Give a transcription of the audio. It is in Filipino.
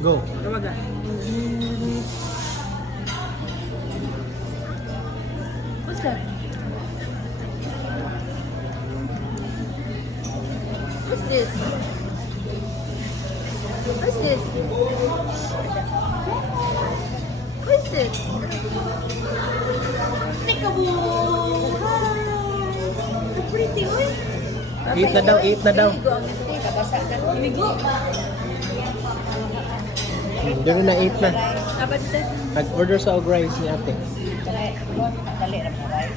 Go. Tawag ka. What's that? What's this? What's this? What's this? Peekaboo! Hi! So pretty, oy! Eat na daw, eat na daw. Inigo! Doon na 8 na. Apa dito? Nag-order sa og rice ni ate. Dali na mo, right?